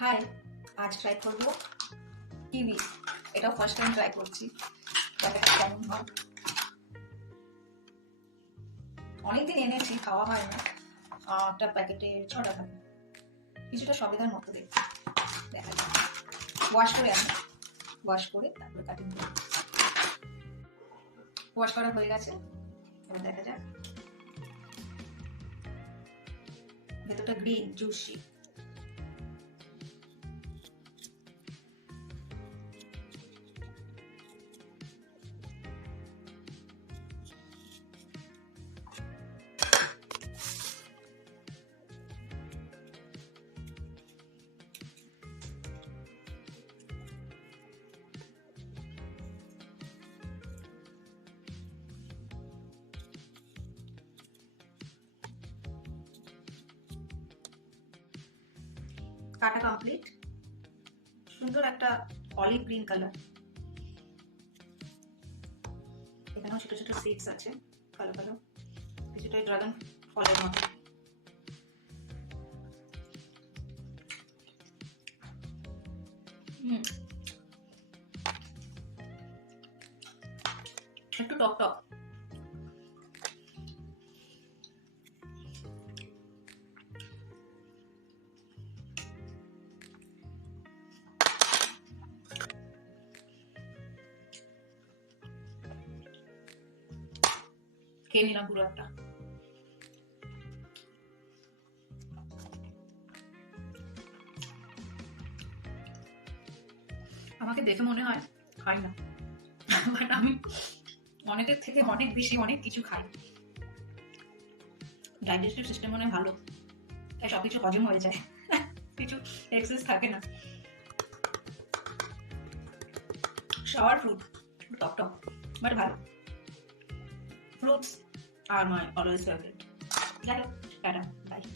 হাই, আজ ট্রাই করবো কিউই। এটা ফার্স্ট টাইম ট্রাই করছি, দেখা যাক কেমন হয়। অনেকদিন এনেছি, খাওয়া হয় না। একটা প্যাকেটে 6 টাকা, কিছুটা সবেদার মতো দেখতে। দেখা যাক, ওয়াশ করে আনি, ওয়াশ করে তারপরে কাটিং করি। ওয়াশ করা হয়ে গেছে, এবার দেখা যাক। ভেতরটা গ্রিন জুসি। কাটা কমপ্লিট। সুন্দর একটা অলিভ গ্রিন কালার। এখানেও ছোট ছোট সিডস আছে, কালো কালো, কিছুটা ড্রাগন ফলের মতো। একটু টক টক। খেয়ে নিলাম পুরো একটা। আমাকে দেখে মনে হয় খাই না, বাট আমি অনেকের থেকে অনেক বেশি অনেক কিছু খাই। ডাইজেস্টিভ সিস্টেম মনে হয় ভালো, তাই সবকিছু হজম হয়ে যায়, কিছু এক্সেস থাকে না। শাওয়ার ফ্রুট, টক টক, বাট ভালো। Fruits are my always favorite. Like, tata, bye.